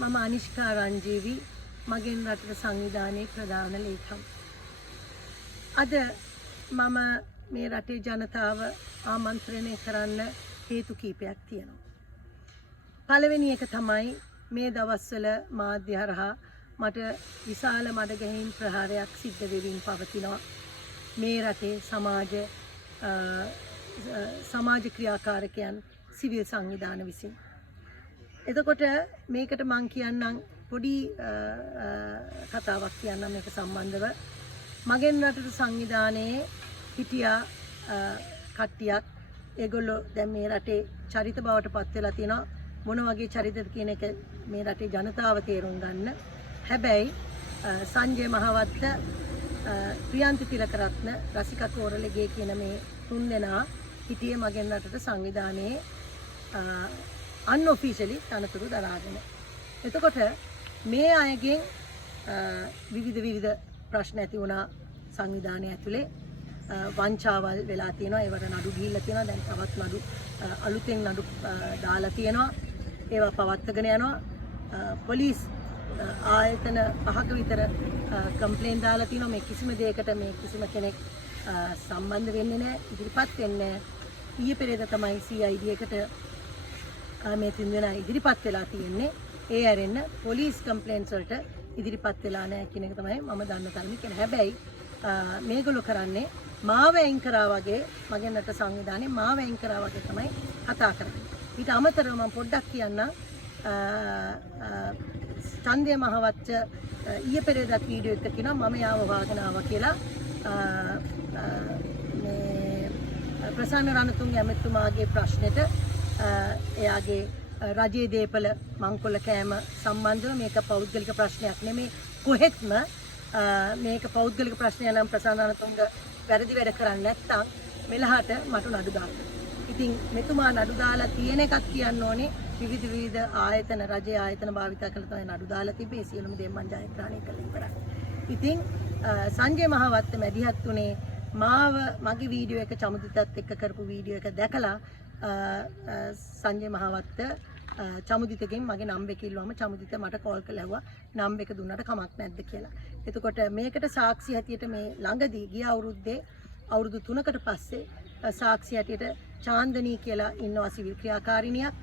මම අනිෂ්කා රංජීවි මගෙන් රටට සංවිධානයේ ප්‍රධාන ලේකම්. අද මම මේ රටේ ජනතාව ආමන්ත්‍රණය කරන්න හේතු කීපයක් තියෙනවා. පළවෙනි එක තමයි මේ දවස්වල මාධ්‍ය හරහා මට විශාල මඩගැහිම් ප්‍රහාරයක් සිද්ධ වෙමින් පවතිනවා. මේ රටේ සමාජ ක්‍රියාකාරකයන් සිවිල් සංවිධාන විසින්. එතකොට මේකට මං කියන්නම් පොඩි කතාවක් කියන්නම් මේක සම්බන්ධව. මගෙන් රටට සංවිධානයේ හිටියා කට්ටියක්. ඒගොල්ලෝ දැන් මේ රටේ චරිත බවට පත් වෙලා තියෙනවා. මොන වගේ චරිතද කියන එක මේ රටේ ජනතාව තේරුම් ගන්න. හැබැයි සංජය මහවත්ත, ප්‍රියන්ති තිලකරත්න, රසිකා තෝරලගේ කියන මේ තුන් දෙනා හිටියේ මගෙන් රටට සංවිධානයේ unofficially තනතුරු දරාගෙන. එතකොට මේ අයගෙන් විවිධ ප්‍රශ්න ඇති වුණා සංවිධානය ඇතුලේ. වංචාවල් වෙලා තියෙනවා, ඒවට නඩු ගිහිල්ලා තියෙනවා. දැන් තවත් නඩු අලුතෙන් නඩු දාලා තියෙනවා. ඒවා පවත්වාගෙන යනවා. පොලිස් ආයතන 5ක විතර කම්ප්ලේන් දාලා තියෙනවා. මේ කිසිම දෙයකට මේ කිසිම කෙනෙක් සම්බන්ධ වෙන්නේ නැහැ, ඉදිරිපත් වෙන්නේ නැහැ. ඊයේ පෙරේද තමයි CID එකට මේ තුන් දෙනා ඉදිරිපත් වෙලා තියෙන්නේ. ඒ ඇරෙන්න පොලිස් කම්ප්ලේන්ට්ස් වලට ඉදිරිපත් වෙලා නැහැ කියන එක තමයි මම දන්න තරමින් කියන. හැබැයි මේගොල්ලෝ කරන්නේ මාව එන් කරා වගේ, මගෙන් රට සංවිධානයේ මාව එන් කරා වගේ තමයි කතා කරන්නේ. ඊට අමතරව මම පොඩ්ඩක් කියන්නම්. චන්දය මහවත්ත ඊයේ පෙරේදත් වීඩියෝ එකක් කියනවා මම යාව හොයාගෙන ආවා කියලා. මේ ප්‍රසන්න රණතුංග ඇමතුමාගේ ප්‍රශ්නෙට එයාගේ රජයේ දේපල මංකොල්ල කෑම සම්බන්ධව මේක පෞද්ගලික ප්‍රශ්නයක් නෙමෙයි. කොහෙත්ම මේක පෞද්ගලික ප්‍රශ්නයක් නම් ප්‍රසන්න රණතුංග වැරදි වැඩ කරන්නේ නැත්නම් මෙලහට මට නඩු දාන්න. ඉතින් මෙතුමා නඩු දාලා තියෙන එකක් කියන්න ඕනේ. විවිධ ආයතන, රජයේ ආයතන භාවිත කරලා තමයි නඩු දාලා තිබේ. සියලුම දේ මම ජයග්‍රහණය කළා ඉවරයි. ඉතින් සංජය මහවත්ත මැදිහත් උනේ මාව මගේ වීඩියෝ එක චමුදිතත් එක්ක කරපු වීඩියෝ එක දැකලා සංජය මහවත්ත චමුදිතගෙන් මගේ නම්බර් එක ඉල්ලුවම චමුදිත මට කෝල් කරලා ඇහුවා නම්බර් එක දුන්නට කමක් නැද්ද කියලා. එතකොට මේකට සාක්ෂි හැටියට මේ ළඟදී ගිය අවුරුද්දේ අවුරුදු 3කට පස්සේ සාක්ෂි හැටියට චාන්දනී කියලා ඉන්නවා සිවිල් ක්‍රියාකාරිනියක්.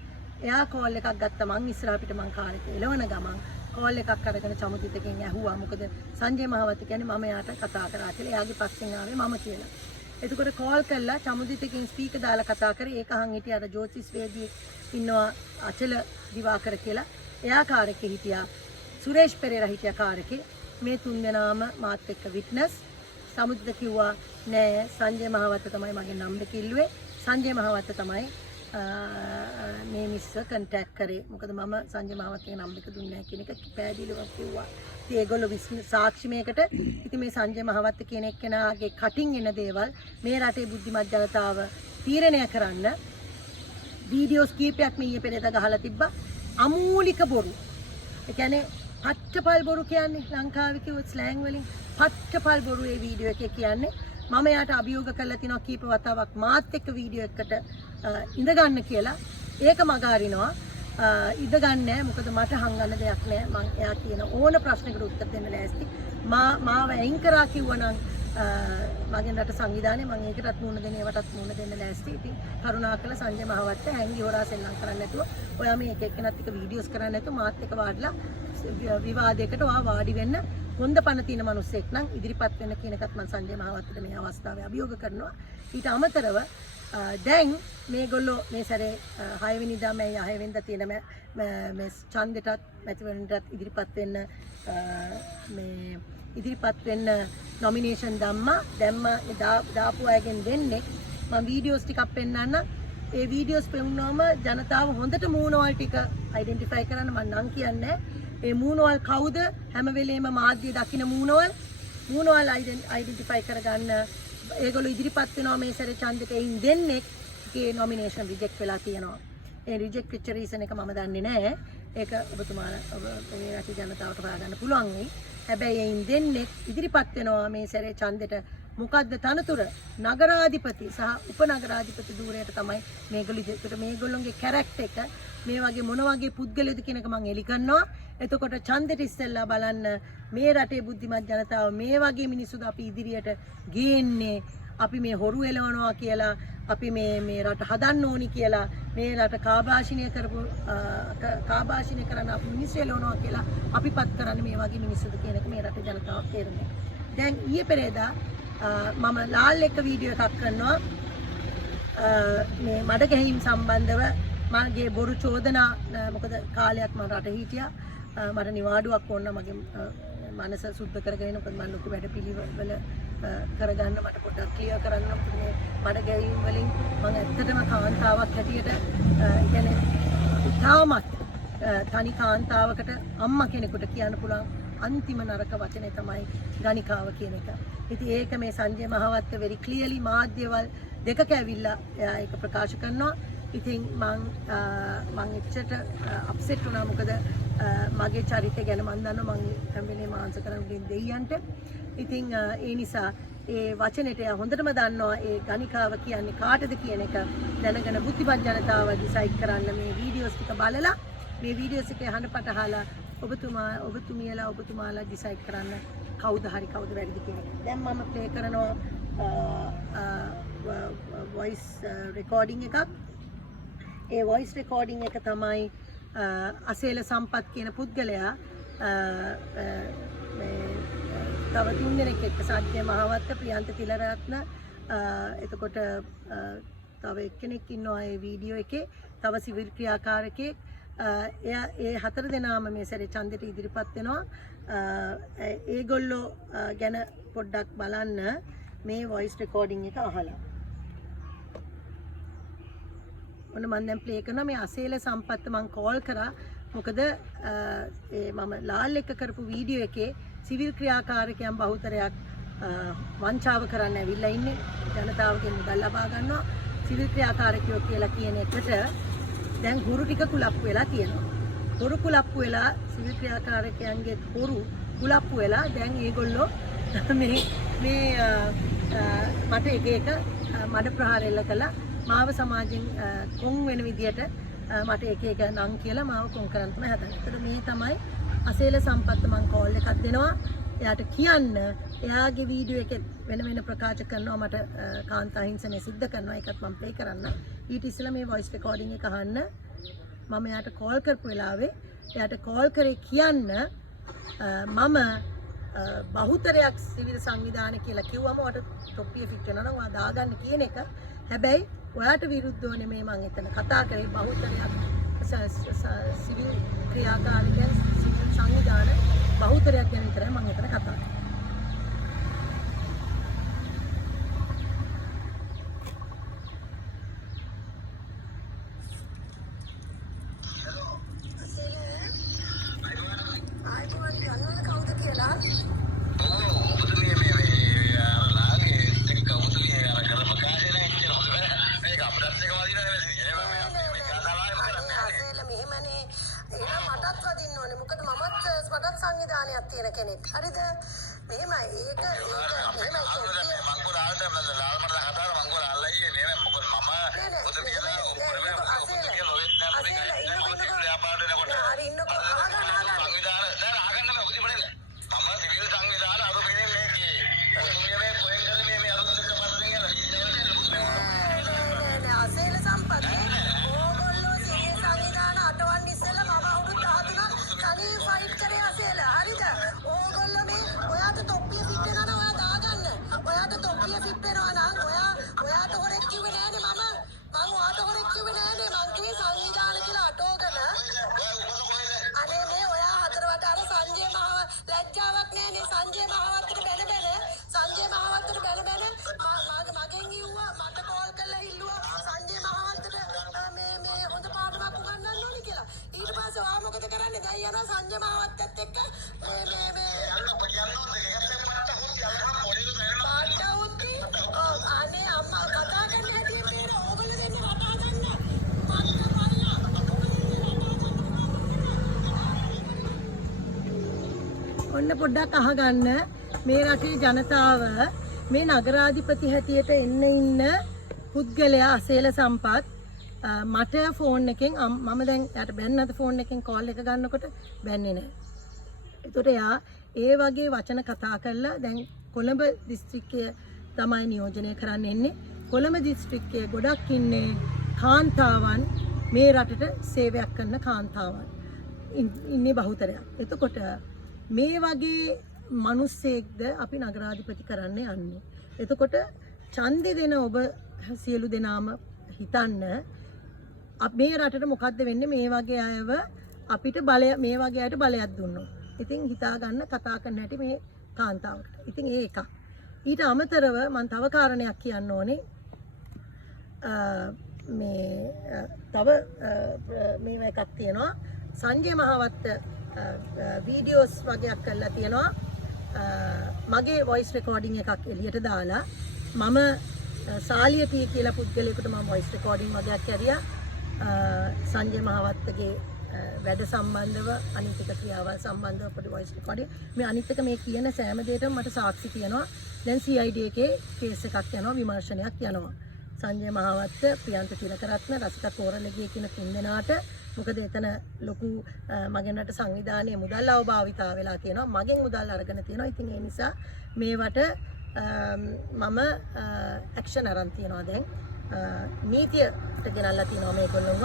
එයා කෝල් එකක් ගත්තා. මං ඉස්සරහ පිට මං කාර් එක එලවන ගමන් කෝල් එකක් අරගෙන චමුදිතගෙන් ඇහුවා මොකද සංජය මහවත්ත කියන්නේ මම එයාට කතා කරා කියලා. එයාගේ පස්සෙන් ආවේ මම කියලා. එතකොට කෝල් කළා චමුදිතගෙන් ස්පීකර් දාලා කතා කරේ. ඒක අහන් හිටිය අර ජෝතිස් වේදී ඉන්නවා අචල දිවාකර කියලා. එයා කාර් එකේ හිටියා. සුරේෂ් පෙරේරා හිටියා කාර් එකේ. මේ තුන් දෙනාම මාත් එක්ක විට්නස්. සමුදිත කිව්වා නෑ සංජය මහවත්ත තමයි මගේ නම්බර් එක ඉල්ලුවේ. සංජය මහවත්ත තමයි මේ මිස්ව කන්ටැක්ට් කරේ. මොකද මම සංජය මහවත්තගේ නම්බර් එක දුන්නේ නැහැ කියන එක පැහැදිලිව කිව්වා. ඉතින් ඒගොල්ලෝ සාක්ෂි මේකට. ඉතින් මේ සංජය මහවත්ත කියන එක්කෙනාගේ කටින් එන දේවල් මේ රටේ බුද්ධිමත් ජනතාව තීරණය කරන්න වීඩියෝස් කීපයක් මේ ඊයේ පෙරේද ගහලා තිබ්බා. අමූලික බොරු. ඒ කියන්නේ පච්චපල් බොරු කියන්නේ ලංකාවේ කිව්වොත් ස්ලෑන් වලින් පච්චපල් බොරු ඒ වීඩියෝ එකේ කියන්නේ. මම යාට අභියෝග කරලා තිනවා කීප වතාවක් මාත් එක්ක වීඩියෝ එකකට ඉඳ ගන්න කියලා. ඒක මග අරිනවා. ඉඳ ගන්න නැහැ. මොකද මට හංගන්න දෙයක් නැහැ. මම එයා කියන ඕන ප්‍රශ්නකට උත්තර දෙන්න ලෑස්ති. මාව ඇයින් කරා කිව්වනම් මගෙන් රට සංවිධානයේ මම ඒකටත් මුණ දෙන ඒවටත් මුණ දෙන්න ලෑස්ති. ඉතින් කරුණාකර සංජය මහවත්ත හැංගි හොරා සෙල්ලම් කරන්නේ නැතුව ඔයා මේ එක එක්කෙනත් එක්ක වීඩියෝස් කරන්නේ නැතුව මාත් එක්ක වාඩිලා විවාදයකට ඔයා වාඩි වෙන්න හොඳ පණ තියෙන මිනිස්සෙක් නම් ඉදිරිපත් වෙන්න කියන එකත් මම සංජය මහවත්තට මේ අවස්ථාවේ අභියෝග කරනවා. ඊට අමතරව දැන් මේගොල්ලෝ මේ සැරේ 6 වෙනිදා මේ 6 වෙනිදා තියෙන මේ ඡන්දෙටත් මැතිවරණයටත් ඉදිරිපත් වෙන්න නොමිනේෂන් දැම්ම දාපු අයගෙන් දෙන්නේ මම වීඩියෝස් ටිකක් පෙන්නන්න. ඒ වීඩියෝස් පෙන්වුවාම ජනතාව හොඳට මූණවල් ටික අයිඩෙන්ටිෆයි කරන්න මම නම් කියන්නේ. ඒ මූණවල් කවුද? හැම වෙලේම මාධ්‍ය දකින්න මූණවල් අයිඩෙන්ටිෆයි කරගන්න ඒගොල්ලෝ ඉදිරිපත් වෙනවා මේ සැරේ ඡන්දෙකින් දෙන්නෙක්ගේ නොමිනේෂන් රිජෙක්ට් වෙලා තියෙනවා. ඒ රිජෙක්ට් වෙච්ච රීසන් එක මම දන්නේ නැහැ. ඒක ඔබතුමාලා මේ රටේ ජනතාවට හොයාගන්න පුළුවන් වෙයි. හැබැයි එයින් දෙන්නෙක් ඉදිරිපත් වෙනවා මේ සැරේ ඡන්දෙට මොකද්ද තනතුර නගරාධිපති සහ උපනගරාධිපති ධූරයට තමයි මේගොල්ලෝ ඉතින් මේගොල්ලෝගේ කැරක්ටර් එක මේ වගේ මොන වගේ පුද්ගලයෝද කියන එක මම එලි කරනවා. එතකොට ඡන්දෙට ඉස්සෙල්ලා බලන්න මේ රටේ බුද්ධිමත් ජනතාව මේ වගේ මිනිස්සුද අපි ඉදිරියට ගේන්නේ. අපි මේ හොරු එලවනවා කියලා අපි මේ රට හදන්න ඕනි කියලා මේ රට කාබාෂිනය කරන අපි මිනිස්සු එලවනවා කියලා අපිපත් කරන්නේ මේ වගේ මිනිස්සුද කියන එක මේ රටේ ජනතාව තේරුම් දැන් ඊයේ පෙරේදා මම ලාල් එක වීඩියෝ එකක් කරනවා මේ මඩ ගැහිම් සම්බන්ධව මගේ බොරු චෝදනා මොකද කාලයක් මම රට හිටියා මට නිවාඩුවක් ඕන මගේ මනස සුද්ධ කරගෙන මොකද මම ලොකු වැඩ පිළිවෙල කරගන්න මට පොඩ්ඩක් ක්ලියර් කරන්න මේ මඩ ගැහිම් වලින් මම ඇත්තටම කාන්තාවක් හැටියට කියන්නේ තාමත් තනි කාන්තාවකට අම්මා කෙනෙකුට කියන්න පුළුවන් අන්තිම නරක වචනේ තමයි ගණිකාව කියන එක. ඉතින් ඒක මේ සංජය මහවත්ත very clearly මාධ්‍යවල දෙකක ඇවිල්ලා ඒක ප්‍රකාශ කරනවා. ඉතින් මං එච්චට අප්සෙට් වුණා මොකද මගේ චරිතය ගැන මම දන්නවා මං හැම වෙලේම ආන්සර් කරන්න දෙයියන්ට. ඉතින් ඒ නිසා ඒ වචනෙට හොඳටම දන්නවා ඒ ගණිකාව කියන්නේ කාටද කියන එක දැනගෙන බුද්ධිමත් ජනතාව ඩිසයිඩ් කරන්න මේ වීඩියෝස් ටික බලලා මේ වීඩියෝස් එකේ හඬපට අහලා ඔබතුමාලා ඩිසයිඩ් කරන්න කවුද හරි කවුද වැරදි කියන එක. දැන් මම ප්ලේ කරනවා වොයිස් රෙකෝඩින් එකක්. ඒ වොයිස් රෙකෝඩින් එක තමයි අසේල සම්පත් කියන පුද්ගලයා තව තුන් දෙනෙක් එක්ක සංජය මහවත්ත ප්‍රියන්ත තිලරත්න එතකොට තව එක්කෙනෙක් ඉන්නවා ඒ වීඩියෝ එකේ තව සිවිල් ක්‍රියාකාරකෙක් එයා ඒ හතර දෙනාම මේ සැරේ ඡන්දෙට ඉදිරිපත් වෙනවා ඒගොල්ලෝ ගැන පොඩ්ඩක් බලන්න මේ වොයිස් රෙකෝඩින් එක අහලා ඔන්න මම දැන් ප්ලේ කරනවා මේ අසේල සම්පත්ත මම කෝල් කරා මොකද මම ලාල් එක කරපු වීඩියෝ එකේ සිවිල් ක්‍රියාකාරකයන් බහුතරයක් වංචාව කරන්න ඇවිල්ලා ඉන්නේ ජනතාවගෙන් මුදල් ලබා ගන්නවා සිවිල් ක්‍රියාකාරකයෝ කියලා කියන එකට දැන් හුරු ටික කුලප්පු වෙලා තියෙනවා හුරු කුලප්පු වෙලා සිවිල් ක්‍රියාකාරකයන්ගේ හුරු කුලප්පු වෙලා දැන් ඒගොල්ලෝ මේ මට එක මඩ ප්‍රහාර එල්ල කළා මාව සමාජයෙන් කොන් වෙන විදියට මට එක නම් කියලා මාව කොන් කරන්න තමයි හදන්නේ. ඒතර මේ තමයි අසේල සම්පත්ත මං කෝල් එකක් දෙනවා. එයාට කියන්න එයාගේ වීඩියෝ එකේ වෙන ප්‍රකාශ කරනවා මට කාන්තා හිංසනය සිද්ධ කරනවා. ඒකත් මම ප්ලේ කරන්න. ඊට ඉස්සෙල්ලා මේ වොයිස් රෙකෝඩින් එක අහන්න. මම එයාට කෝල් කරපු වෙලාවේ එයාට කෝල් කරේ කියන්න මම බහුතරයක් සිවිල් සංවිධාන කියලා කිව්වම ඔයාට තොප්පිය ෆිට වෙනවා නම් ඔයා දාගන්න කියන එක. හැබැයි ඔයාට විරුද්ධව නෙමෙයි මම එතන කතා කරේ බහුතරයක් සිවිල් ක්‍රියාකාරකයන් සිවිල් සංවිධාන බහුතරයක් ගැන විතරයි මම එතන කතා කරේ. තියෙන කෙනෙක් හරිද මෙහෙමයි ඒක මෙහෙමයි මංගොල ආල්ට ලාල් මට කතාව මංගොල ආල්ලයි නේ මොකද මම පොත කියලා උඩ මේ පොත කියලා ඔයෙත් නෑ මේක ව්‍යාපාරේ නකොට හරි ඉන්නකො සංවිධාන දැන් ආගන්න මේ උදි බලන්න මම සිවිල් සංවිධාන අර මෙන්නේ මේකේ මේ පොයෙන් කරන්නේ මේ අරුත් දෙක පස්සෙන් යනවා අසේල සම්පත් ඕගොල්ලෝ සිවිල් සංවිධාන අටවන්න ඉස්සෙල්ලා මම අවුරුදු 13ක් තනි ෆයිට් කරේ අසේල හරිද ඕගොල්ලෝ මේ ඔයාට තොප්පිය ෆිට වෙනවා නම් ඔයා දාගන්න ඔයාට තොප්පිය ෆිට වෙනවා නම් ඔයාට හොරෙක් කිව්වේ නෑනේ මම ඔයාට හොරෙක් කිව්වේ නෑනේ මං කිව්වේ සංවිධාන කියලා අටෝගෙන අනේ මේ ඔයා හතර වටාර සංජය ලැජ්ජාවක් නෑනේ සංජය මහවත්තට බැන මගෙන් කිව්වා මට කෝල් කරලා ඉල්ලුවා සංජය මහවත්තට මේ හොඳ පාඩමක් උගන්වන්න ඕනි කියලා ඊට පස්සේ ඔයා මොකද කරන්නේ දැන් යනවා සංජය මහවත්තත් එක්ක මේ යන්න ඔබ කියන්නේ ඒකත් මට හොඳ අනේ අම්මා කතා කරන්න හැටි මේ ඕගොල්ලෝ දෙන්න කතා කරන්න ඔන්න පොඩ්ඩක් අහගන්න මේ රටේ ජනතාව මේ නගරාධිපති හැටියට එන්න ඉන්න පුද්ගලයා අසේල සම්පත් මට ෆෝන් එකෙන් මම දැන් යාට බැන්නත් ෆෝන් එකෙන් කෝල් එක ගන්නකොට බැන්නේ නැහැ. ඒතකොට එයා ඒ වගේ වචන කතා කරලා දැන් කොළඹ දිස්ත්‍රික්කය තමයි නියෝජනය කරන්න එන්නේ. කොළඹ දිස්ත්‍රික්කයේ ගොඩක් ඉන්නේ කාන්තාවන් මේ රටට සේවයක් කරන කාන්තාවන් ඉන්නේ බහුතරයක්. එතකොට මේ වගේ මිනිස්සෙක්ද අපි නගරාධිපති කරන්න යන්නේ. එතකොට ඡන්දෙ දෙන ඔබ සියලු දෙනාම හිතන්න මේ රටට මොකද්ද වෙන්නේ මේ වගේ අයව අපිට බලය මේ වගේ අයට බලයක් දුන්නොත්. ඉතින් හිතා ගන්න කතා කරන්න හැටි මේ කාන්තාවට. ඉතින් ඒ එකක්. ඊට අමතරව මම තව කාරණයක් කියන්න ඕනේ. මේ තව මේව එකක් තියෙනවා. සංජය මහවත්ත වීඩියෝස් වගේක් කරලා තියෙනවා. මගේ වොයිස් රෙකෝඩින් එකක් එළියට දාලා මම සාලිය ටී කියලා පුද්ගලයෙකුට මම වොයිස් රෙකෝඩින් වගේක් ඇරියා. සංජය මහවත්තගේ වැඩ සම්බන්ධව අනිතික ක්‍රියාවල් සම්බන්ධව පොඩි වොයිස් රෙකෝඩින් මේ අනිත් එක මේ කියන සෑම දෙයකම මට සාක්ෂි තියෙනවා. දැන් CID එකේ කේස් එකක් යනවා විමර්ශනයක් යනවා. සංජය මහවත්ත ප්‍රියන්ත තිලකරත්න රසික කෝරළගේ කියන තුන්දෙනාට මොකද එතන ලොකු මගෙන් රට සංවිධානයේ මුදල් අවභාවිතා වෙලා තියෙනවා. මගෙන් මුදල් අරගෙන තියෙනවා. ඉතින් ඒ නිසා මේවට මම ඇක්ෂන් අරන් තියනවා දැන් නීතියට ගෙනල්ලා තියනවා මේගොල්ලෝව.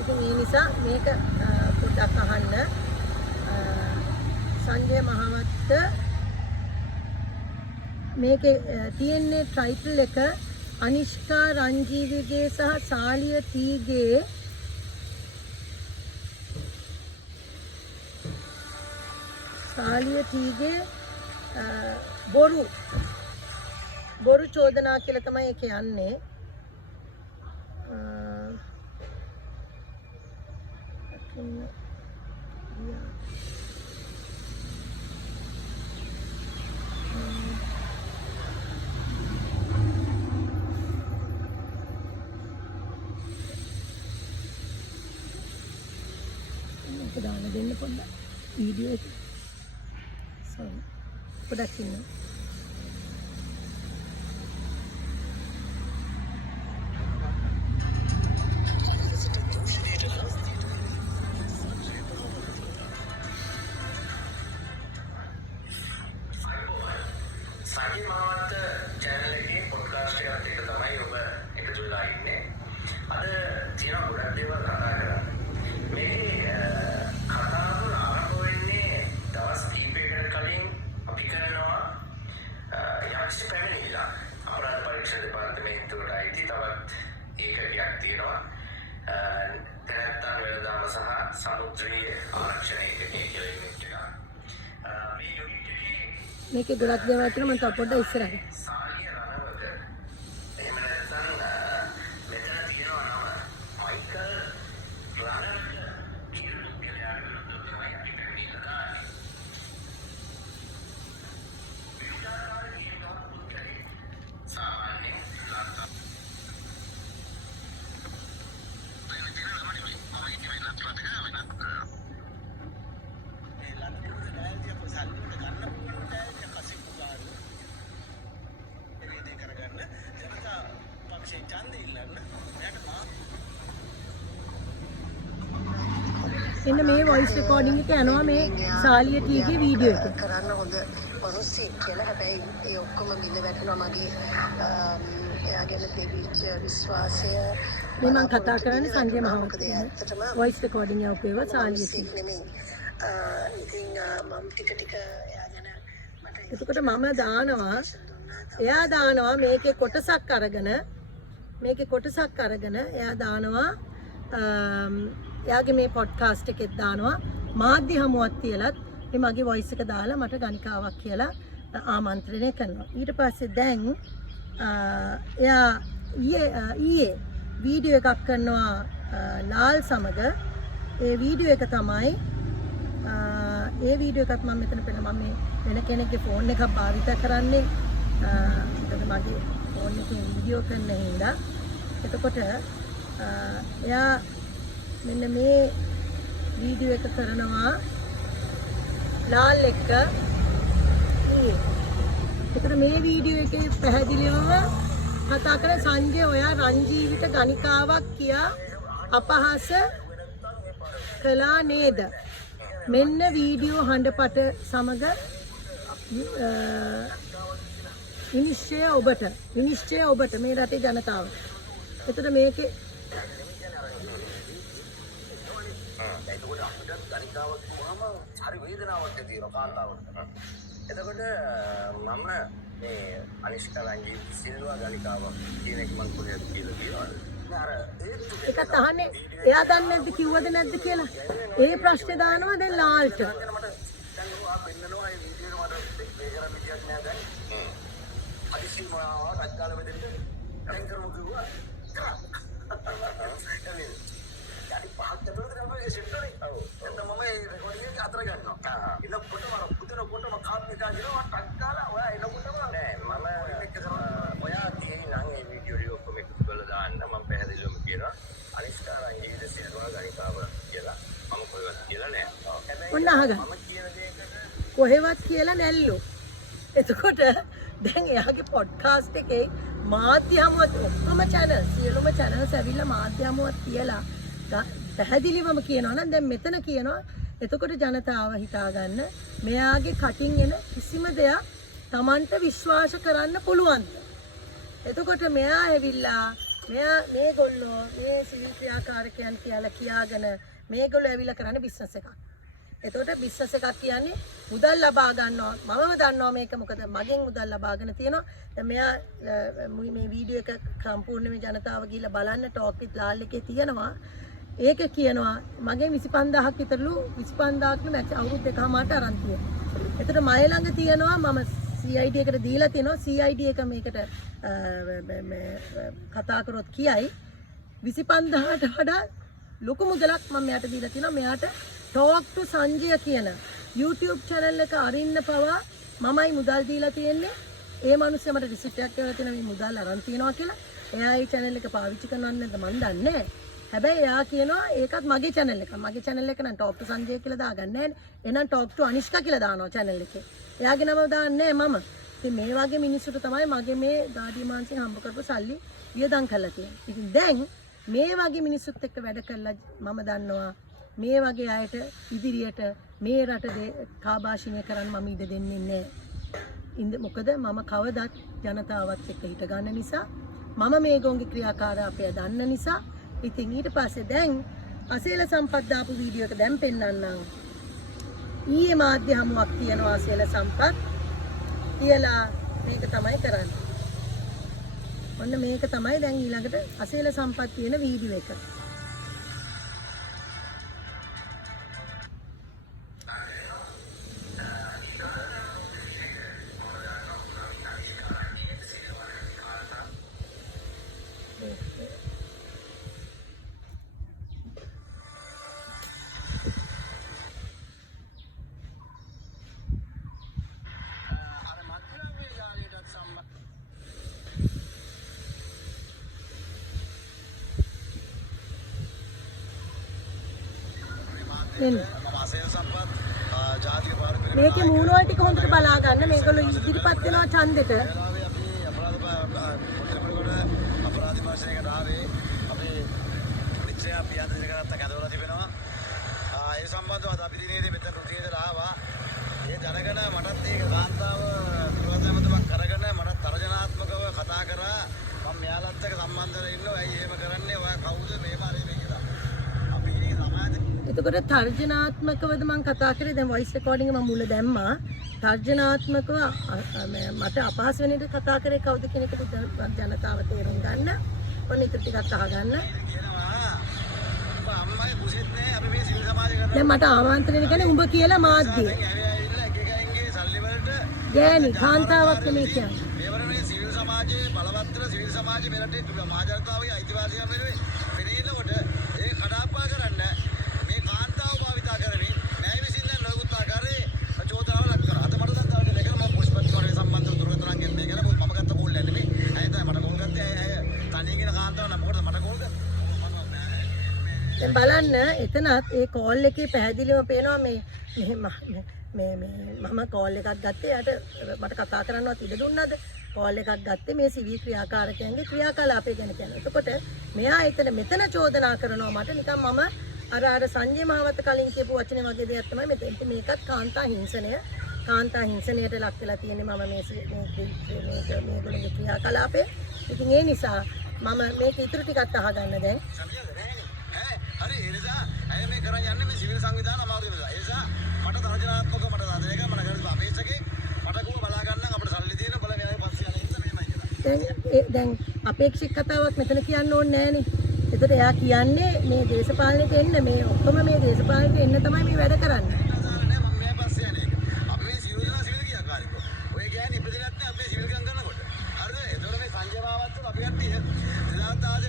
ඉතින් ඒ නිසා මේක පොඩ්ඩක් අහන්න. සංජය මහවත්ත මේකේ තියෙන්නේ ටයිටල් එක අනිෂ්කා රංජීවිගේ සහ සාලිය ටීගේ බොරු චෝදනා කියලා තමයි ඒක යන්නේ. මේක දාන්න දෙන්න පොඩ්ඩක් වීඩියෝ එක. සෝරි. පොඩ්ඩක් ඉන්න. සංජය මහවත්ත channel එකේ podcast එකත් එක තමයි ඔබ එකතු වෙලා ඉන්නේ. අද තියෙන ගොඩක් දේවල් කතා කරන්න. මේ කතාව ආරම්භ වෙන්නේ දවස් කිහිපයකට කලින් අපි කරනවා යක්ෂ පැමිණිල්ලක්. අපරාධ පරීක්ෂා දෙපාර්තමේන්තුවට අයිති තවත් ඒකකයක් තියෙනවා. තැනැත්තන් වෙළඳාම සහ සමුද්‍රීය ආරක්ෂණ ඒකකය කියලා යුනිට් එකක්. මේ යුනිට් එකේ මේකේ ගොඩක් දේවල් තියෙනවා. මම තව පොඩ්ඩක් ඉස්සරහට සාලිය රණවක එහෙම නැත්නම් මෙතන තියෙනවා නම මයිකල් රණවක කියන පුද්ගලයාගේ විරුද්ධව තමයි අපි පැමිණිල්ල දාන්නේ. විවිධාකාර ජීවිතවල පුද්ගලයෙක් සාමාන්‍යයෙන් ලංකාව එන්න මේ වොයිස් රෙකෝඩින් එක යනවා මේ සාලිය ටීගේ වීඩියෝ එකේ. කරන්න හොඳ මිනිස්සෙක් කියලා. හැබැයි ඒ ඔක්කොම බිඳ වැටෙනවා මගේ එයා ගැන තිබිච්ච විශ්වාසය. මේ මම කතා කරන්නේ සංජය මහවත්ත. ඇත්තටම වොයිස් රෙකෝඩින් එක ඔපේව සාලිය ටී. නෙමෙයි. ඉතින් මම ටික එයා ගැන මට එතකොට මම දානවා එයා දානවා මේකේ කොටසක් අරගෙන එයා දානවා එයාගේ මේ පොඩ්කාස්ට් එකෙත් දානවා මාධ්‍ය හමුවක් තියලත් මේ මගේ වොයිස් එක දාලා මට ගණිකාවක් කියලා ආමන්ත්‍රණය කරනවා. ඊට පස්සේ දැන් එයා ඊයේ වීඩියෝ එකක් කරනවා ලාල් සමග. ඒ වීඩියෝ එක තමයි ඒ වීඩියෝ එකත් මම මෙතන පෙළ මම මේ වෙන කෙනෙක්ගේ ෆෝන් එකක් භාවිත කරන්නේ. ඒකට මගේ ෆෝන් එකේ වීඩියෝ කරන්න හින්දා. එතකොට එයා මෙන්න මේ වීඩියෝ එක කරනවා ලාල් එක්ක ඒතර මේ වීඩියෝ එකේ පැහැදිලිවම කතා කරන සංජය ඔයා රංජීවිත ගණිකාවක් කියා අපහාස කළා නේද? මෙන්න වීඩියෝ හඬපට සමග විනිශ්චය ඔබට මේ රටේ ජනතාව. එතකොට මේකේ එතකොට අපිට ගණිකාවක් වුණාම හරි වේදනාවක් ඇති වෙනවා කාන්තාවට. එතකොට මම මේ අනිෂ්කා රංජීත් සිල්වා ගණිකාවක් කියන එක මම කොහෙද කියලා කියනවා. අර ඒක තහන්නේ එයා දන්නේ නැද්ද කිව්වද නැද්ද කියලා. ඒ ප්‍රශ්නේ දානවා දැන් ලාල්ට. මට දැන් ඔයා පෙන්නනවා මේ වීඩියෝ මට මේ කරන්න විදියක් නෑ දැන්. අදිසි මොනවා රජ්ජාල වෙදෙන්න දැන් කරමු කිව්වා. යටි පහක් ඇතුළත තමයි ඒක සෙට් කරේ. ඔව්. එතන මම මේ රෙකෝඩින් එක අතර ගන්නවා. එනකොටම අර පුතනකොටම කාප් එක ගිරවා ටක් ගාලා ඔයා එනකොටම නෑ මම එක කරන්නේ ඔයා කියන්නේ නම් මේ වීඩියෝ ලියෝ කොමෙන්ට් වල දාන්න මම පැහැදිලිවම කියනවා අනිෂ්කා රංජීවිත සිල්වා ගණිකාව කියලා මම කොහෙවත් කියලා නෑ. ඔන්න අහගන්න. මම කියන දේකට කොහෙවත් කියලා නැල්ලෝ. එතකොට දැන් එයාගේ පොඩ්කාස්ට් එකේ මාධ්‍ය හමුවත් ඔක්කොම channel සියලුම channels ඇවිල්ලා මාධ්‍ය හමුවත් කියලා පැහැදිලිවම කියනවා නම් දැන් මෙතන කියනවා එතකොට ජනතාව හිතාගන්න මෙයාගේ කටින් එන කිසිම දෙයක් Tamanට විශ්වාස කරන්න පුළුවන්ද? එතකොට මෙයා ඇවිල්ලා මේගොල්ලෝ මේ සිවිල් ක්‍රියාකාරකයන් කියලා කියාගෙන මේගොල්ලෝ ඇවිල්ලා කරන්නේ බිස්නස් එකක්. එතකොට බිස්නස් එකක් කියන්නේ මුදල් ලබා ගන්නවා. මමම දන්නවා මේක මොකද මගෙන් මුදල් ලබාගෙන තියෙනවා. දැන් මෙයා මේ වීඩියෝ එක සම්පූර්ණ මේ ජනතාව ගිහිල්ලා බලන්න ටෝක් විත් ලාල් එකේ තියෙනවා. ඒක කියනවා මගෙන් 25000ක් විතරලු 25000ක් මැච් අවුරුදු දෙකමාරට අරන් තියෙනවා. එතකොට මය ළඟ තියෙනවා මම CID එකට දීලා තියෙනවා. CID එක මේකට කතා කරොත් කියයි 25000ට වඩා ලොකු මුදලක් මම මෙයාට දීලා තියෙනවා. මෙයාට Talk to සංජය කියන YouTube channel එක අරින්න පවා මමයි මුදල් දීලා තියෙන්නේ. ඒ මිනිස්සයා මට රිසිට් එකක් කියලා තියෙනවා මේ මුදල් අරන් තියනවා කියලා. එයා ඒ channel එක පාවිච්චි කරනවද නැද්ද මන් දන්නේ නැහැ. හැබැයි එයා කියනවා ඒකත් මගේ channel එක. මගේ channel එක නම් Talk to සංජය කියලා දාගන්නේ නැහැ. එහෙනම් Talk to අනිෂ්කා කියලා දානවා channel එකේ. එයාගේ නම දාන්නේ මම. ඉතින් මේ වගේ මිනිස්සුන්ට තමයි මගේ මේ දාඩි මාංශයෙන් හම්බ කරපු සල්ලි වියදම් කරලා තියෙන්නේ. ඉතින් දැන් මේ වගේ මිනිස්සුත් එක්ක වැඩ කරලා මම දන්නවා මේ වගේ අයට ඉදිරියට මේ රට කාබාෂිනය කරන්න මම ඉඩ දෙන්නේ නැහැ. මොකද මම කවදත් ජනතාවත් එක්ක හිට ගන්න නිසා මම මේගොල්ලෝගේ ක්‍රියාකාරාපය දන්න නිසා. ඉතින් ඊට පස්සේ දැන් අසේල සම්පත් දාපු වීඩියෝ එක දැන් පෙන්නන්නම්. ඊයේ මාධ්‍ය හමුවක් තියනවා අසේල සම්පත් කියලා මේක තමයි කරන්නේ. ඔන්න මේක තමයි දැන් ඊළඟට අසේල සම්පත් තියෙන වීඩියෝ එක. මේකේ මූණවල ටික හොඳට බලා ගන්න. මේගොල්ලෝ ඉදිරිපත් වෙනවා ඡන්දෙට. අපරාධ භාෂණයකට ආවේ අපි පොලිසිය පියාදෙන කරත්ත කැදවලා තිබෙනවා. ඒ සම්බන්ධව අද අපි දිනේදී මෙතන කෘතියකට ආවා. ඒ දැනගෙන මටත් ඒක කාන්තාව විරෝධමතමක් කරගෙන මටත් තර්ජනාත්මකව කතා කරා. මම මෙයාලත් එක්ක සම්බන්ධ වෙලා ඉන්නවා. ඇයි එහෙම කරන්නේ? ඔයා කවුද මේම හරි මේ කියලා. අපි සමාජ එතකොට තර්ජනාත්මකවද මම කතා කරේ. දැන් වොයිස් රෙකෝඩින් එක මම මුල දැම්මා. තර්ජනාත්මකව මට අපහාස වෙන විදිහට කතා කරේ කවුද කියන එක ජනතාව තේරුම් ගන්න. ඔන්න ඊට ටිකක් අහගන්න. අම්මයි පුසිත් නෑ අපි මේ සිවිල් සමාජය කරන දැන් මට ආමන්ත්‍රණය කරන්නේ උඹ කියලා මාධ්‍ය. සල්ලි වලට ගෑණි කාන්තාවක් නෙමෙයි කියන්නේ. මේවරනේ සිවිල් සමාජයේ බලවත්තර සිවිල් සමාජයේ මෙරටේ මහජනතාවගේ අයිතිවාසිකම් වෙනුවෙන් පෙනීනකොට ඒ කඩාපා කරන්න මේ කාන්තාව භාවිතා කරමින් න්‍යාය විසින් දැන් නොයෙකුත් ආකාරයේ චෝදනාව ලක් කරා. අද මට දැන් තව දෙකක් මම පොලිස්පතිතුමාට සම්බන්ධව දුරකථන ගෙන්නේ කියලා මම ගත්ත කෝල් එක නෙමෙයි. අය තමයි මට කෝල් ගත්තේ අය තනියගෙන කාන්තාව නම් මොකටද මට කෝල් ගත්තේ. දැන් බලන්න එතනත් ඒ කෝල් එකේ පැහැදිලිව පේනවා මේ මෙහෙම මම කෝල් එකක් ගත්තේ යට මට කතා කරන්නවත් ඉඩ දුන්නාද කෝල් එකක් ගත්තේ මේ සිවිල් ක්‍රියාකාරකයන්ගේ ක්‍රියාකලාපය ගැන කියන. එතකොට මෙයා මෙතන චෝදනා කරනවා මට නිකන් මම අර සංජය මහවත කලින් කියපු වචනේ වගේ දෙයක් තමයි මෙතෙන් මේකත් කාන්තා හිංසනයට ලක් වෙලා තියෙන්නේ මම මේගොල්ලෝගේ ක්‍රියාකලාපේ. ඉතින් ඒ නිසා මම මේක ඉතුරු ටිකක් අහගන්න දැන්. හරි ඒ නිසා අය මේ කරන් යන්නේ මේ සිවිල් සංවිධාන අමාරු වෙනවා. ඒ නිසා මට තරජනාත්මකව මට දාදේක මම කරේ අපේක්ෂකේ මට කොහොම බලා ගන්න අපිට සල්ලි තියෙන බල මෙයා පස්සේ යන ඉන්න මේමයි කියලා. දැන් අපේක්ෂක කතාවක් මෙතන කියන්න ඕනේ නෑනේ. එතකොට එයා කියන්නේ මේ දේශපාලනයට එන්න මේ ඔක්කොම මේ දේශපාලනයට එන්න තමයි මේ වැඩ කරන්නේ. නෑ මම මෙයා පස්සේ යන්නේ. අපි මේ සිවිල් දෙනා සිවිල් කියාකාරීකෝ. ඔය කියන්නේ ඉපදෙලත් නෑ අපි සිවිල් ගම් කරනකොට. හරිද? එතකොට මේ සංජය මාවත් අපි කට්ටිය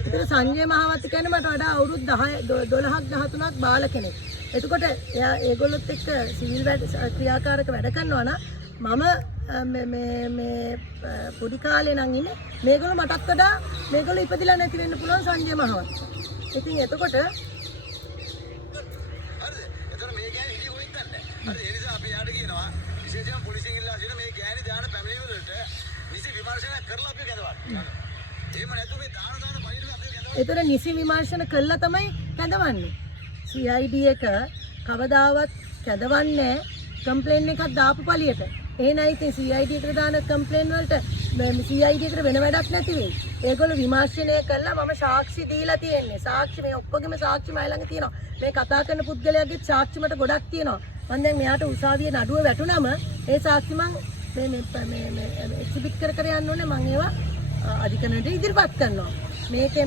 ඒතර සංජය මහවත කියන්නේ මට වඩා අවුරුදු 12ක් 13ක් බාල කෙනෙක්. එතකොට එයා ඒගොල්ලොත් එක්ක සිවිල් ක්‍රියාකාරක වැඩ කරනවා නම් මේ පොඩි කාලේ නම් ඉන්නේ මේගොල්ලෝ මටත් වඩා මේගොල්ලෝ ඉපදිලා නැති වෙන්න පුළුවන් සංජය මහවත. ඉතින් එතකොට හරිද? එතකොට මේ ගෑණි හිටියේ කොහෙන්ද නැහැ. හරි ඒ නිසා අපි යාට කියනවා විශේෂයෙන්ම පොලිසියෙන් ඉල්ලා සිටින මේ ගෑණි දාන පැමිණිලි වලට නිසි විමර්ශනයක් කරලා අපි කැඳවන්න. එහෙම නැතු මේ දාන බයින අපි කැඳවන්න. ඒතර නිසි විමර්ශන කළා තමයි කැඳවන්නේ. CID එක කවදාවත් කැඳවන්නේ කම්ප්ලේන් එකක් දාපු පළියට. එහෙනම් ඉතින් CID එකට දාන කම්ප්ලේන් වලට CID එකට වෙන වැඩක් නැති වෙයි. ඒගොල්ලෝ විමර්ශනය කළා මම සාක්ෂි දීලා තියෙන්නේ. සාක්ෂි මේ ඔක්කොගෙම සාක්ෂි මයි ළඟ තියෙනවා. මේ කතා කරන පුද්ගලයාගේ සාක්ෂි මට ගොඩක් තියෙනවා. මම දැන් මෙයාට උසාවියේ නඩුව වැටුනම ඒ සාක්ෂි මම මේ එක්සිබිට් කර යන්න ඕනේ. මම ඒවා අධිකරණයට ඉදිරිපත් කරනවා.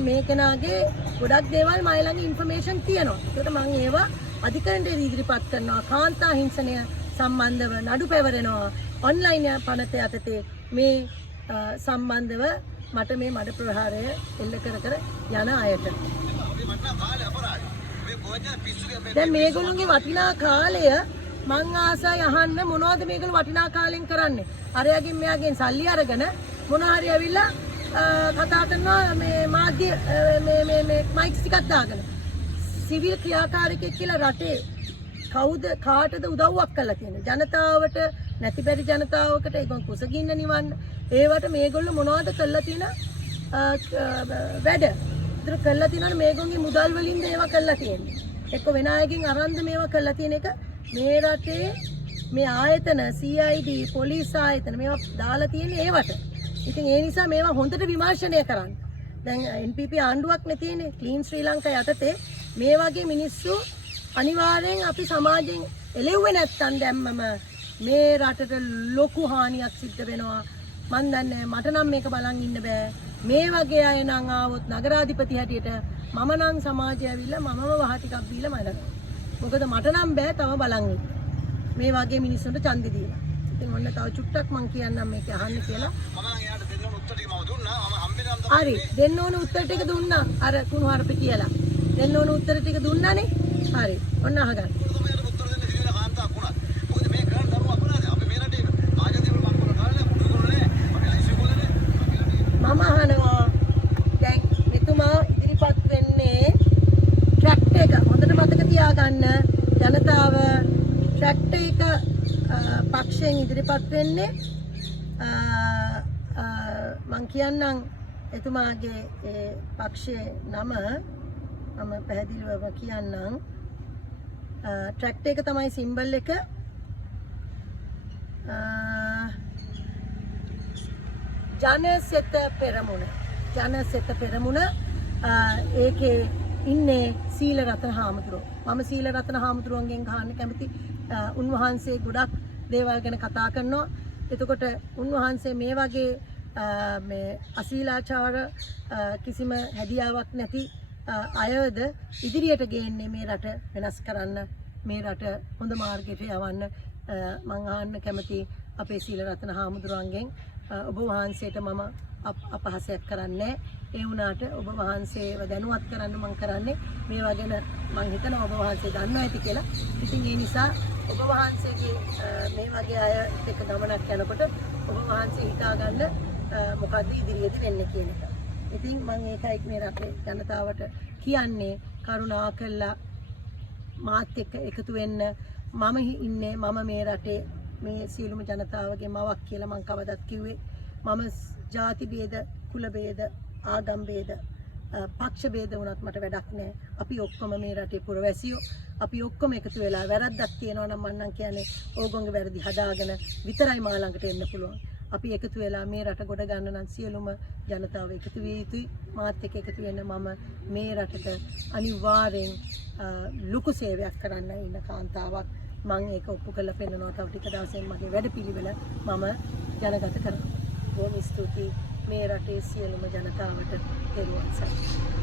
මේ කෙනාගේ ගොඩක් දේවල් මයි ළඟ ඉන්ෆර්මේෂන් තියෙනවා. ඒකට මම ඒවා අධිකරණයට ඉදිරිපත් කරනවා. කාන්තා හිංසනය සම්බන්ධව නඩු පැවරෙනවා. ඔන්ලයින් පනත යටතේ මේ සම්බන්ධව මට මේ මඩ ප්‍රහාරය එල්ල කර යන අයට. දැන් මේගොල්ලෝගේ වටිනා කාලය මං ආසයි අහන්න මොනවද මේගොල්ලෝ වටිනා කාලෙන් කරන්නේ? අරයාගෙන් මෙයාගෙන් සල්ලි අරගෙන මොන හරි ඇවිල්ලා කතා කරනවා මේ මාධ්‍ය මේ මයික්ස් ටිකක් දාගෙන. සිවිල් ක්‍රියාකාරකෙක් කියලා රටේ කවුද කාටද උදව්වක් කරලා තියෙන්නේ? ජනතාවට නැති බැරි ජනතාවකට ඒක කුසගින්න නිවන්න. ඒවට මේගොල්ලෝ මොනවද කරලා තියෙන වැඩ? ඒතර කරලා තියෙනවනේ මේගොල්ලෝගේ මුදල් වලින්ද ඒවා කරලා තියෙන්නේ. එක්ක වෙන අයගෙන් අරන්ද මේවා කරලා තියෙන එක මේ රටේ මේ ආයතන CID පොලිස් ආයතන මේවා දාලා තියෙන්නේ ඒවට. ඉතින් ඒ නිසා මේවා හොඳට විමර්ශනය කරන්න. දැන් NPP ආණ්ඩුවක් නේ තියෙන්නේ ක්ලීන් ශ්‍රී ලංකා යටතේ මේ වගේ මිනිස්සු අනිවාර්යෙන් අපි සමාජයෙන් එළෙව්වේ නැත්තම් දැම්මම මේ රටට ලොකු හානියක් සිද්ධ වෙනවා. මන් දන්නේ මට නම් මේක බලන් ඉන්න බෑ. මේ වගේ අය නම් ආවොත් නගරාධිපති හැටියට මම නම් සමාජය ඇවිල්ලා මමම වහ ටිකක් දීලා මඩනවා. මොකද මට නම් බෑ තව බලන් ඉන්න. මේ වගේ මිනිස්සුන්ට ඡන්දෙ දීලා. ඉතින් ඔන්න තව චුට්ටක් මං කියන්නම් මේක අහන්න කියලා. මම නම් එයාට දෙන්න ඕන උත්තර ටික මම දුන්නා. මම හම්බෙන්නම් තමයි. හරි දෙන්න ඕන උත්තර ටික දුන්නා. අර කුණු හරපේ කියලා. දෙන්න ඕන උත්තර ටික දුන්නානේ. හරි. ඔන්න අහගන්න. මම උත්තර දෙන්න සිවිල කාන්තාවක් වුණා. මොකද මේ කරන දරුවා අපරාධය. අපි මේ රටේ ආජාතිය වල මං කරලා පුදුකොල්ලනේ. අපි අයිසි කොල්ලනේ. මම අහනවා දැන් මෙතුමා ඉදිරිපත් වෙන්නේ ට්‍රැක්ටර් එක හොඳට මතක තියාගන්න ජනතාව ට්‍රැක්ටර් එක පක්ෂයෙන් ඉදිරිපත් වෙන්නේ මං කියන්නම් එතුමාගේ ඒ පක්ෂයේ නම මම පැහැදිලිවම කියන්නම් ට්‍රැක්ටර් එක තමයි සිම්බල් එක ජනසෙත පෙරමුණ ඒකේ ඉන්නේ සීලරතන හාමුදුරුවෝ. මම සීලරතන හාමුදුරුවන්ගෙන් අහන්න කැමති උන්වහන්සේ ගොඩක් දේවල් ගැන කතා කරනවා. එතකොට උන්වහන්සේ මේ වගේ මේ අශීලාචාර කිසිම හැදියාවක් නැති අයවද ඉදිරියට ගේන්නේ මේ රට වෙනස් කරන්න, මේ රට හොඳ මාර්ගයට යවන්න මම අහන්න කැමති අපේ සීලරතන හාමුදුරුවන්ගෙන්. ඔබ වහන්සේට මම අපහසයක් කරන්නේ. ඒ වුණාට ඔබ වහන්සේව දැනුවත් කරන්න මම කරන්නේ මේවා ගැන. මම හිතනවා ඔබ වහන්සේ දන්නවා ඇති කියලා. ඉතින් ඒ නිසා ඔබ වහන්සේගේ මේ වගේ අය එක්ක ගමනක් යනකොට ඔබ වහන්සේ හිතා ගන්න මොකද්ද ඉදිරියේදී වෙන්නේ කියන එක. ඉතින් මම ඒකයි මේ රටේ ජනතාවට කියන්නේ කරුණාකරලා මාත් එක්ක එකතු වෙන්න. මම ඉන්නේ මම මේ රටේ මේ සියලුම ජනතාවගේ මවක් කියලා මං කවදත් කිව්වේ. මම ජාති ભેද, කුල ભેද, ආගම් ભેද, පක්ෂ ભેද වුණත් මට වැඩක් නැහැ. අපි ඔක්කොම මේ රටේ පුරවැසියෝ. අපි ඔක්කොම එකතු වෙලා වැරද්දක් තියෙනවා නම් මම නම් කියන්නේ ඕගොල්ලෝගේ වැරදි හදාගෙන විතරයි මා ළඟට එන්න පුළුවන්. අපි එකතු වෙලා මේ රට ගොඩ ගන්න නම් සියලුම ජනතාව එකතු විය යුතුයි. මාත් එක්ක එකතු වෙන්න මම මේ රටට අනිවාර්යෙන් ලොකු සේවයක් කරන්න ඉන්න කාන්තාවක්. මම ඒක ඔප්පු කරලා පෙන්නනවා. තව ටික දවසෙන් මගේ වැඩපිළිවෙල මම ජනගත කරනවා. බොහොම ස්තුතියි මේ රටේ සියලුම ජනතාවට. තෙරුවන් සරණයි.